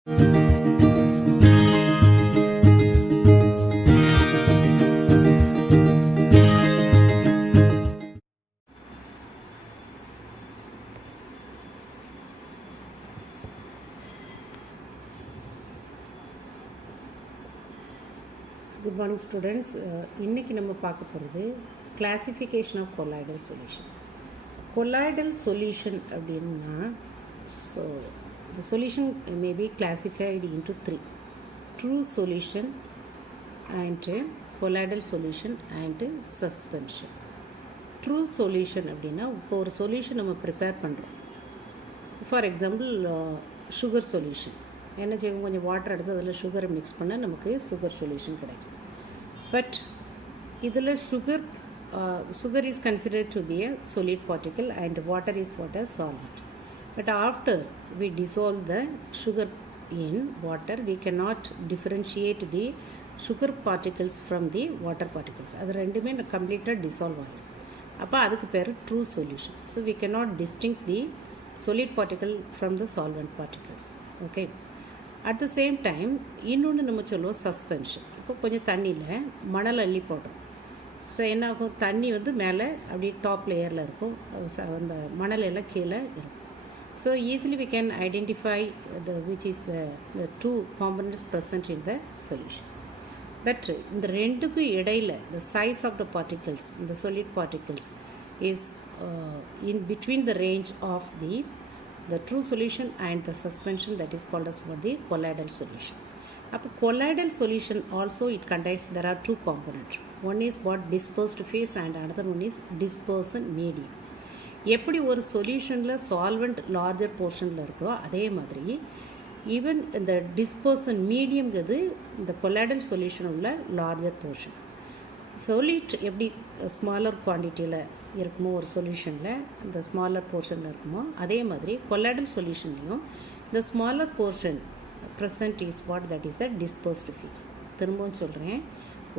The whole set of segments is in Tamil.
Good morning students. இன்னைக்கு நம்ம பார்க்க போகிறது classification of colloidal solution. Colloidal solution அப்படின்னா so the solution may be classified into three: true solution and colloidal solution and suspension. True solution அப்படின்னா இப்போ ஒரு சொல்யூஷன் நம்ம ப்ரிப்பேர் பண்ணுறோம். ஃபார் எக்ஸாம்பிள் சுகர் சொல்யூஷன் என்ன செய்வோம், கொஞ்சம் வாட்டர் எடுத்து அதில் சுகரை மிக்ஸ் பண்ணால் நமக்கு சுகர் சொல்யூஷன் கிடைக்கும். பட் இதில் sugar is considered to be a solid particle and water is what a solvent. But after we dissolve the sugar in water, we cannot differentiate the sugar particles from the water particles. அது ரெண்டுமே கம்ப்ளீட்டாக டிசால்வ் ஆகும். அப்போ அதுக்கு பேர் true solution. So we cannot distinct the solid particle from the solvent particles. Okay. At the same time இன்னொன்று நம்ம சொல்லுவோம் சஸ்பென்ஷன். இப்போ கொஞ்சம் தண்ணியில் மணல் அள்ளி போடுறோம். ஸோ என்ன ஆகும், தண்ணி வந்து மேலே அப்படியே டாப் லேயரில் இருக்கும், அந்த மணல் எல்லாம் கீழே இருக்கும். So easily we can identify which is the two components present in the solution. But இந்த ரெண்டுக்கும் இடையில் the size of the particles, the solid particles is in between the range of the true solution and the suspension, that is called as for the colloidal solution. Appo colloidal solution also it contains, there are two components. One is what dispersed phase and another one is dispersion medium. எப்படி ஒரு சொல்யூஷனில் சால்வெண்ட் லார்ஜர் போர்ஷனில் இருக்கோ அதே மாதிரி ஈவன் இந்த டிஸ்பர்சன் மீடியம்ங்கிறது இந்த கொலாய்டல் சொல்யூஷன் உள்ள லார்ஜர் போர்ஷன். சொலிட் எப்படி ஸ்மாலர் குவான்டிட்டியில் இருக்குமோ ஒரு சொல்யூஷனில் இந்த ஸ்மாலர் போர்ஷனில் இருக்குமோ அதே மாதிரி கொலாய்டல் சொல்யூஷன்லேயும் இந்த smaller portion present is what, that is the dispersed phase. திரும்பவும் சொல்கிறேன்,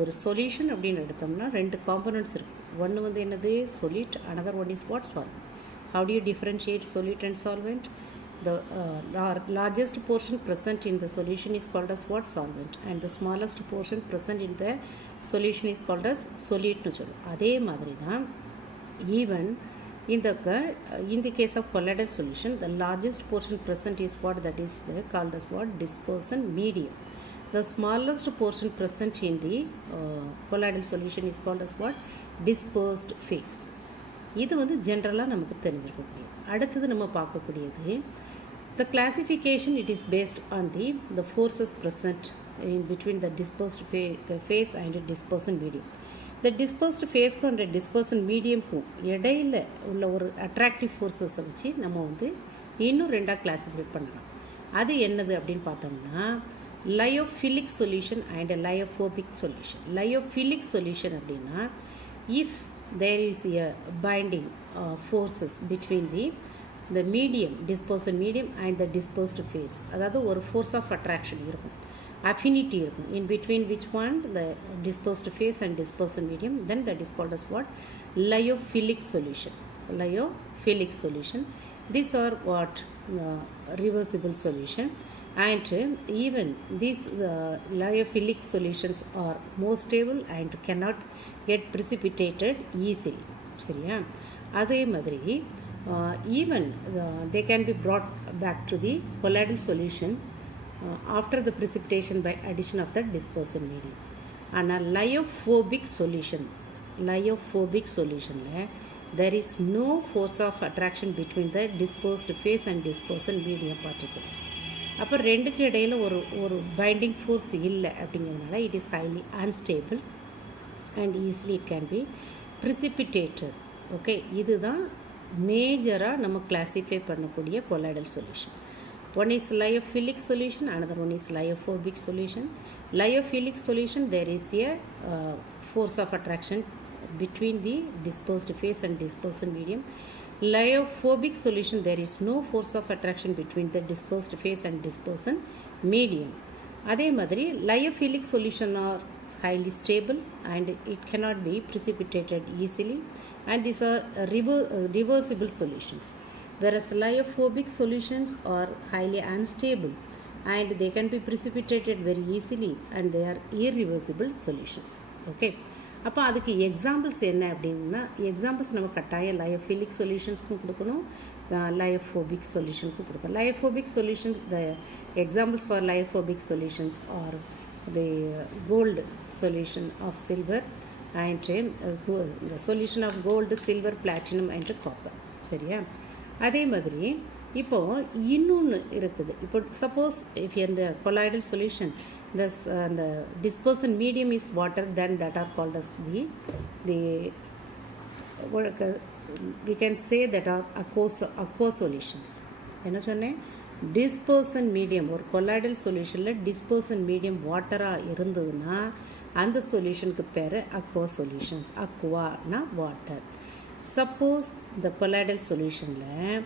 ஒரு சொல்யூஷன் அப்படின்னு எடுத்தோம்னா ரெண்டு காம்பனன்ட்ஸ் இருக்குது. ஒன்று வந்து என்னது solid, another one is what, solvent. How do you differentiate solid and solvent? The largest portion present in the solution is called as what, solvent, and the smallest portion present in the solution is called as solid னு சொல்லுவோம். அதே மாதிரி தான் even in the case of colloidal solution, the largest portion present is what, that is called as what, dispersion medium. The smallest portion present in the colloidal solution is called as what, dispersed phase. இது வந்து ஜென்ரலாக நமக்கு தெரிஞ்சிருக்கக்கூடிய. அடுத்தது நம்ம பார்க்கக்கூடியது the classification, it is based on the forces present in between the dispersed phase and dispersion medium. The dispersed phase and dispersion mediumக்கும் இடையில் உள்ள ஒரு அட்ராக்டிவ் ஃபோர்ஸஸை வச்சு நம்ம வந்து இன்னும் ரெண்டாக கிளாஸிஃபை பண்ணலாம். அது என்னது அப்படின்னு பார்த்தோம்னா lyophilic solution and lyophobic solution. Lyophilic solution அப்படின்னா if there is a binding forces between the medium, dispersion medium and the dispersed phase, அதாவது ஒரு ஃபோர்ஸ் ஆஃப் அட்ராக்ஷன் இருக்கும், affinity இருக்கும் in between which one, the dispersed phase and dispersion medium, then that is called as what, lyophilic solution. So lyophilic solution, these are what, reversible solution, and even these lyophilic solutions are more stable and cannot get precipitated easily. சரியா? அதே மாதிரி even they can be brought back to the colloidal solution after the precipitation by addition of the dispersion medium. ஆனால் lyophilic solution there is no force of attraction between the dispersed phase and dispersion medium particles. அப்போ ரெண்டுக்கு இடையில் ஒரு பைண்டிங் ஃபோர்ஸ் இல்லை அப்படிங்கிறதுனால it is highly unstable and easily it can be precipitated. Okay, இதுதான் மேஜராக நம்ம கிளாஸிஃபை பண்ணக்கூடிய colloidal solution. One is lyophilic solution, another one is lyophilic solution. Lyophilic solution, there is a force of attraction between the dispersed phase and dispersion medium. Lyophilic solution, there is no force of attraction between the dispersed phase and dispersion medium. அதே மாதிரி lyophilic solution are highly stable and it cannot be precipitated easily, and these are reversible solutions, whereas lyophilic solutions are highly unstable and they can be precipitated very easily and they are irreversible solutions. Okay, அப்போ அதுக்கு எக்ஸாம்பிள்ஸ் என்ன அப்படின்னா எக்ஸாம்பிள்ஸ் நம்ம கட்டாயம் லயோஃபிலிக் சொல்யூஷன்ஸ்க்கும் கொடுக்கணும், லயோஃபோபிக் சொல்யூஷனுக்கும் கொடுக்கணும். Lyophobic solutions, the examples for lyophobic solutions are the gold solution of silver and the solution of gold, silver, platinum and copper. சரியா? அதே மாதிரி இப்போ இன்னொன்று இருக்குது. இப்போ சப்போஸ் if இந்த colloidal solution the dispersion medium is water, then that are called as the we can say that are aqueous solutions. என்ன சொன்னேன்? dispersion medium ஒரு colloidal solutionல dispersion medium வாட்டராக இருந்ததுன்னா அந்த சொல்யூஷனுக்கு பேர் அக்வா சொல்யூஷன்ஸ். அக்வானா வாட்டர். சப்போஸ் இந்த கொலாய்டல் சொல்யூஷனில்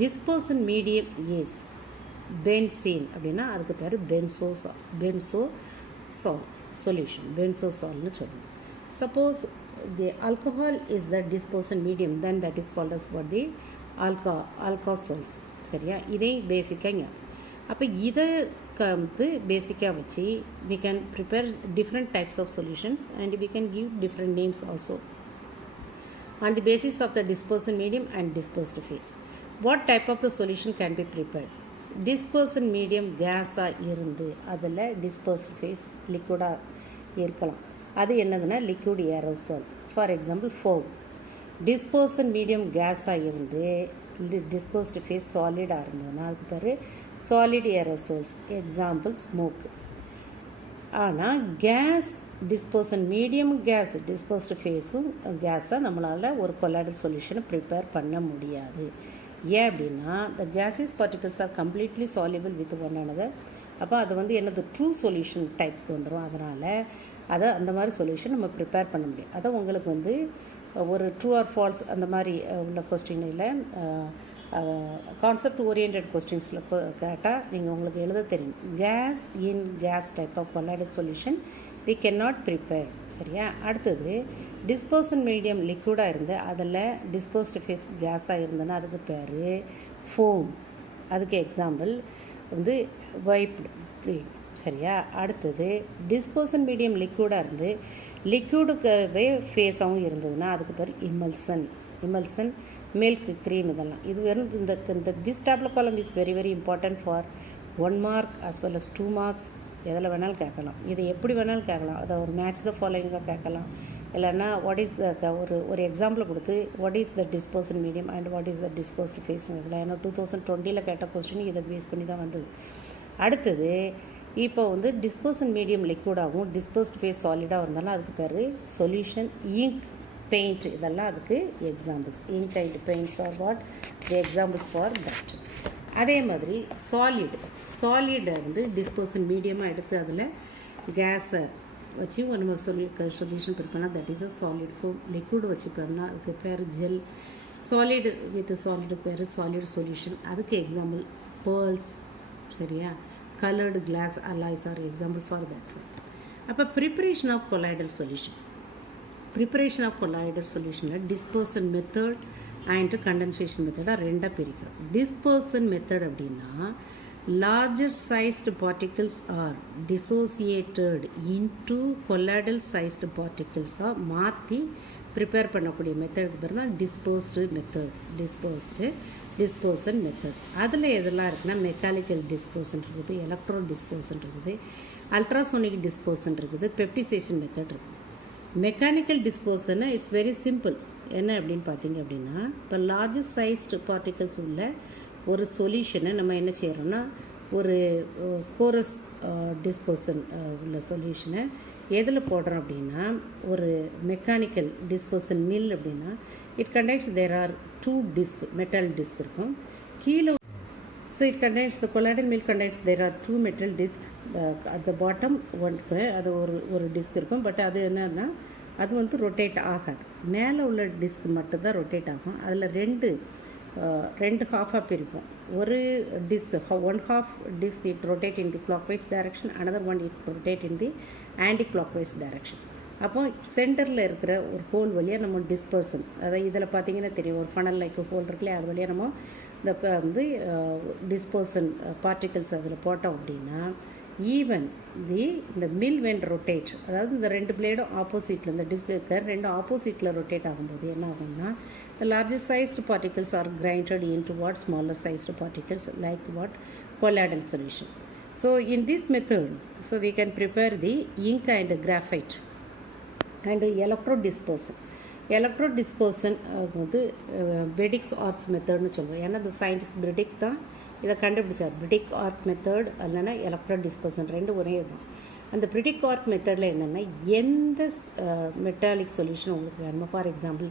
டிஸ்பர்சன் மீடியம் இஸ் பென்சீன் அப்படின்னா அதுக்கு பேர் பென்சோசால் சொல்யூஷன், பென்சோசால்னு சொல்லணும். Suppose the alcohol is the dispersion medium, then that is called as for the alcosols. சரியா? இதே பேசிக்காக. அப்போ இதை வந்து பேசிக்காக வச்சு we can prepare different types of solutions and we can give different names also on the basis of the dispersion medium and dispersed phase. What type of the solution can be prepared? Dispersion medium கேஸாக இருந்து அதில் dispersed phase லிக்விடாக இருக்கலாம். அது என்னதுன்னா liquid aerosol. For example foam. dispersion medium கேஸாக இருந்து dispersed phase சாலிடாக இருந்ததுன்னா அதுக்கு பேர் சாலிட் ஏரோசோல்ஸ். Example smoke. ஆனால் gas dispersion medium gas dispersed ஃபேஸும் கேஸாக நம்மளால் ஒரு கொலாய்டல் சொல்யூஷனை ப்ரிப்பேர் பண்ண முடியாது. ஏன் அப்படின்னா the gases particles are completely soluble with one another. அப்போ அது வந்து என்னது ட்ரூ சொல்யூஷன் டைப்புக்கு வந்துடும். அதனால் அதை அந்த மாதிரி சொல்யூஷன் நம்ம ப்ரிப்பேர் பண்ண முடியும். அதை உங்களுக்கு வந்து ஒரு ட்ரூ ஆர் ஃபால்ஸ் அந்த மாதிரி உள்ள கொஸ்டினில் கான்செப்ட் ஓரியன்ட் கொஸ்டின்ஸில் கேட்டால் நீங்கள் உங்களுக்கு எழுத தெரியும். Gas in gas type of colloidal solution we can not prepare. சரியா? அடுத்தது டிஸ்பர்சன் மீடியம் லிக்விடாக இருந்து அதில் டிஸ்பர்ஸ்டு ஃபேஸ் கேஸாக இருந்ததுன்னா அதுக்கு பேர் ஃபோம். அதுக்கு எக்ஸாம்பிள் வந்து வைப்டு க்ரீம். சரியா? அடுத்தது டிஸ்பர்சன் மீடியம் லிக்விடாக இருந்து லிக்விடுக்காகவே ஃபேஸாகவும் இருந்ததுன்னா அதுக்கு பேர் இமல்சன் மில்க் க்ரீம். இதெல்லாம் இது வெறும் இந்த திஸ் டேப்ல column is very very important for 1 mark as well as 2 marks. எதில் வேணாலும் கேட்கலாம், இதை எப்படி வேணாலும் கேட்கலாம். அதை ஒரு மேட்ச் த ஃபாலோயிங்காக கேட்கலாம். இல்லைன்னா வாட் இஸ் த ஒரு எக்ஸாம்பிள் கொடுத்து what is the dispersion medium and what is the dispersed phase இதெல்லாம். ஏன்னா 2020 கேட்ட கொஸ்டின் இதை பேஸ் பண்ணி தான் வந்தது. அடுத்தது இப்போ வந்து டிஸ்பர்சன் மீடியம் லிக்விடாகவும் டிஸ்பர்ஸ்டு ஃபேஸ் சாலிடாக இருந்தாலும் அதுக்கு பேர் சொல்யூஷன். இங்க், பெயிண்ட் இதெல்லாம் அதுக்கு examples. Ink and paints are what the examples for that. அதே மாதிரி சாலிடை வந்து டிஸ்பர்சன் மீடியமாக எடுத்து அதில் கேஸை வச்சு நம்ம solution prepare that is the solid form. Liquid வச்சுப்போம்னா அதுக்கு பேர் ஜெல். சாலிடு வித் சாலிடு பேர் சாலிட் சொல்யூஷன். அதுக்கு எக்ஸாம்பிள் பேர்ல்ஸ். சரியா? colored glass alloys are example for that one. அப்போ preparation of colloidal solution dispersion method and condensation method ரெண்டாக பிரிக்கிறோம். dispersion method அப்படின்னா larger sized particles are dissociated into colloidal sized particles மாற்றி ப்ரிப்பேர் பண்ணக்கூடிய மெத்தடுக்கு பேர் தான் டிஸ்பர்சன் மெத்தட். அதில் எதெல்லாம் இருக்குன்னா மெக்கானிக்கல் டிஸ்பர்சன் இருக்குது, எலக்ட்ரோ டிஸ்பர்சன் இருக்குது, அல்ட்ராசோனிக் டிஸ்பர்சன் இருக்குது, பெப்டிசேஷன் மெத்தட் இருக்குது. மெக்கானிக்கல் டிஸ்பர்சனை இட்ஸ் வெரி சிம்பிள். என்ன அப்படின்னு பார்த்தீங்க அப்படின்னா இப்போ லார்ஜஸ்ட் சைஸ்டு பார்ட்டிகல்ஸ் உள்ள ஒரு சொல்யூஷனை நம்ம என்ன செய்கிறோம்னா ஒரு கோரஸ் டிஸ்பர்சன் உள்ள சொல்யூஷனை எதில் போடுறோம் அப்படின்னா ஒரு மெக்கானிக்கல் டிஸ்பர்சன் மில் அப்படின்னா it contains there are 2 disc metal disc இருக்கும் கீழே. So it contains the colloidal mill contains there are 2 metal disc at the bottom ஒன்க்கு அது ஒரு டிஸ்க் இருக்கும். பட் அது என்னன்னா அது வந்து ரொட்டேட் ஆகாது. மேலே உள்ள டிஸ்க் மட்டும்தான் ரொட்டேட் ஆகும். அதில் ரெண்டு ஹாஃபாக பிரிப்போம். ஒரு disc one half disc it rotate in the clock wise direction, another one it rotate in the anti clock wise direction. அப்போ சென்டரில் இருக்கிற ஒரு ஹோல் வழியாக நம்ம டிஸ்பர்சன், அதாவது இதில் பார்த்தீங்கன்னா தெரியும் ஒரு ஃபனல் லைக் ஹோல் இருக்குல்லையே அது வழியாக நம்ம இந்த வந்து டிஸ்பர்சன் பார்ட்டிகல்ஸ் அதில் போட்டோம் அப்படின்னா ஈவன் இந்த மில் வென் ரொட்டேட், அதாவது இந்த ரெண்டு பிளேடும் ஆப்போசிட்டில், இந்த டிஸ்க்கு ரெண்டும் ஆப்போசிட்டில் ரொட்டேட் ஆகும்போது என்ன ஆகும்னா the larger sized particles are grinded into what smaller sized particles like what colloidal solution. So in this method, so we can prepare the ink and graphite and electrodispersion. எலக்ட்ரோடிஸ்பர்சன் வந்து பிரிடிக்ஸ் ஆர்ட்ஸ் மெத்தட்னு சொல்லுவோம். ஏன்னா இந்த சயின்டிஸ்ட் பிரிடிக் தான் இதை கண்டுபிடிச்சார். பிரிடிக் ஆர்ட் மெத்தட் இல்லைன்னா எலக்ட்ரோடிஸ்பர்சன் ரெண்டு ஒரே தான். அந்த பிரிடிக் ஆர்ட் மெத்தடில் என்னென்னா எந்த மெட்டாலிக் சொல்யூஷன் உங்களுக்கு வேணுமோ, for example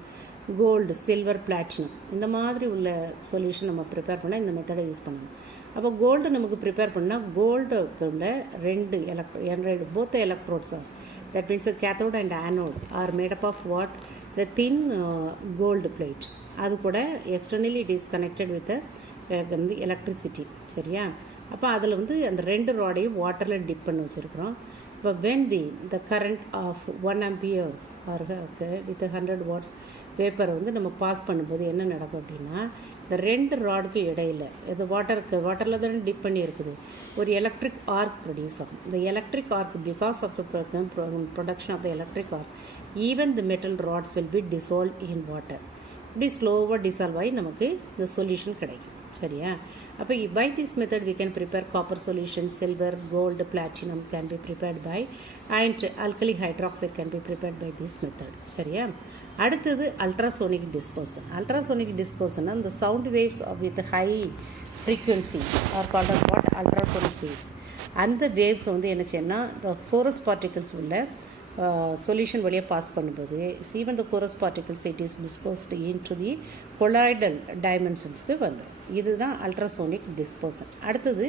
gold, silver, platinum இந்த மாதிரி உள்ள சொல்யூஷன் நம்ம ப்ரிப்பேர் பண்ணால் இந்த மெத்தடை யூஸ் பண்ணணும். அப்போ கோல்டு நமக்கு ப்ரிப்பேர் பண்ணால் கோல்டுக்கு உள்ள ரெண்டு both electrodes R, that means the cathode and anode are made up of what, the thin gold plate. அது கூட externally it is connected with the electricity. சரியா? அப்போ அதில் வந்து அந்த ரெண்டு ராடையும் வாட்டரில் டிப் பண்ணி வச்சுருக்குறோம். இப்போ when the current of 1 ampere or with 100 watts பேப்பரை வந்து நம்ம பாஸ் பண்ணும்போது என்ன நடக்கும் அப்படின்னா, இந்த ரெண்டு ராடுக்கு இடையில் இது வாட்டரில் தானே டிப் பண்ணி இருக்குது, ஒரு எலக்ட்ரிக் ஆர்க் ப்ரொடியூஸ் ஆகும். இந்த electric arc because of the production of the electric arc even the metal rods will be dissolve in water. இப்படி ஸ்லோவாக டிசால்வ் ஆகி நமக்கு இந்த சொல்யூஷன் கிடைக்கும். சரியா? அப்போ by this method we can prepare copper solution, silver, gold, platinum can be prepared by, and alkali hydroxide can be prepared by this method. சரியா? அடுத்தது அல்ட்ராசோனிக் டிஸ்பர்சன். அல்ட்ராசோனிக் டிஸ்பர்சன்னா இந்த sound waves with high frequency are called as what, ultrasonic waves. அந்த வேவ்ஸ் வந்து என்ன செய்யணும்னா இந்த கோரஸ் பார்ட்டிகல்ஸ் உள்ள சொல்யூஷன் வழியாக பாஸ் பண்ணும்போது even the coarse particles it is dispersed into the colloidal டைமென்ஷன்ஸ்க்கு வந்துடும். இதுதான் அல்ட்ராசோனிக் டிஸ்பர்சன். அடுத்தது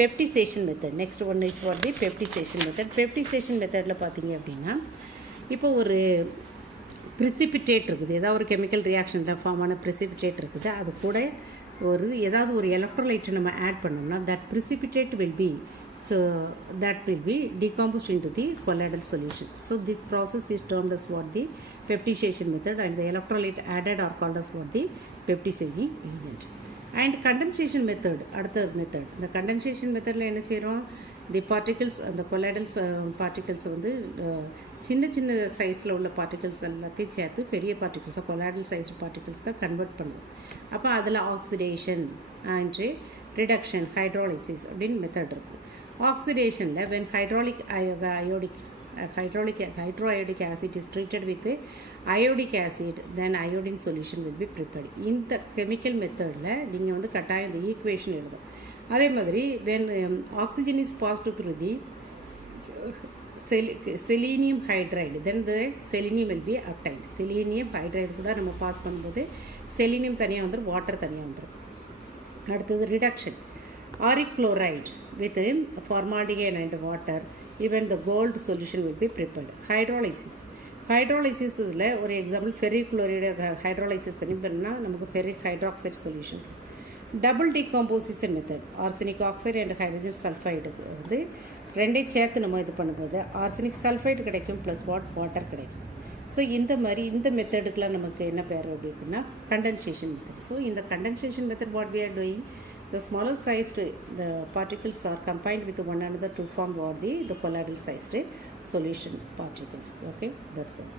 peptisation method. Next one is for the peptisation method. Peptisation மெத்தடில் பார்த்தீங்க அப்படின்னா, இப்போ ஒரு ப்ரிசிபிடேட் இருக்குது, ஏதாவது ஒரு கெமிக்கல் ரியாக்ஷனில் ஃபார்ம் ஆன ப்ரிசிபிடேட் இருக்குது, அது கூட ஏதாவது ஒரு எலக்ட்ரோலைட்டை நம்ம ஆட் பண்ணோம்னா that precipitate will be decomposed into the colloidal solution. So this process is termed as what, the peptidation method, and the electrolyte added are called as what, the peptidation agent. And condensation method, அடுத்த மெத்தட். இந்த கண்டென்சேஷன் மெத்தடில் என்ன செய்கிறோம், தி பார்ட்டிகல்ஸ், அந்த கொலாய்டல்ஸ் பார்ட்டிகல்ஸ் வந்து சின்ன சின்ன சைஸில் உள்ள பார்ட்டிகல்ஸ் எல்லாத்தையும் சேர்த்து பெரிய பார்ட்டிகல்ஸாக கொலாய்டல் சைஸ் பார்ட்டிகல்ஸ்க்கு கன்வெர்ட் பண்ணுவோம். அப்போ அதில் ஆக்சிடேஷன் அண்ட் ரிடக்ஷன், ஹைட்ராலிசிஸ் அப்படின்னு மெத்தட் இருக்குது. ஆக்சிடேஷனில் when hydroiodic acid is treated with iodic acid, then iodine solution will be prepared. இந்த கெமிக்கல் மெத்தடில் நீங்கள் வந்து கட்டாயம் இந்த ஈக்குவேஷன் எழுதும். அதே மாதிரி when oxygen is passed through the selenium hydride, then the selenium will be obtained. selenium hydride கூட நம்ம பாஸ் பண்ணும்போது செலினியம் தனியாக வந்துடும், வாட்டர் தனியாக வந்துடும். அடுத்தது reduction, auric chloride with formaldehyde and water, even the gold solution will be prepared. Hydrolysis இதில் ஒரு எக்ஸாம்பிள் ஃபெரிக் குளோரைடு ஹைட்ராலிசிஸ் பண்ணால் நமக்கு ferric hydroxide solution. Double decomposition method, arsenic oxide and hydrogen sulphide வந்து ரெண்டையும் சேர்த்து நம்ம இது பண்ணும்போது ஆர்சனிக் சல்ஃபைடு கிடைக்கும் ப்ளஸ் வாட்டர் கிடைக்கும். ஸோ இந்த மாதிரி இந்த மெத்தடுக்கெலாம் நமக்கு என்ன பேர் அப்படின்னா கண்டென்சேஷன் மெத்தட். ஸோ இந்த condensation method what we are doing, the smaller sized the particles are combined with one another to form what, the colloidal sized solution particles. Okay, that's all.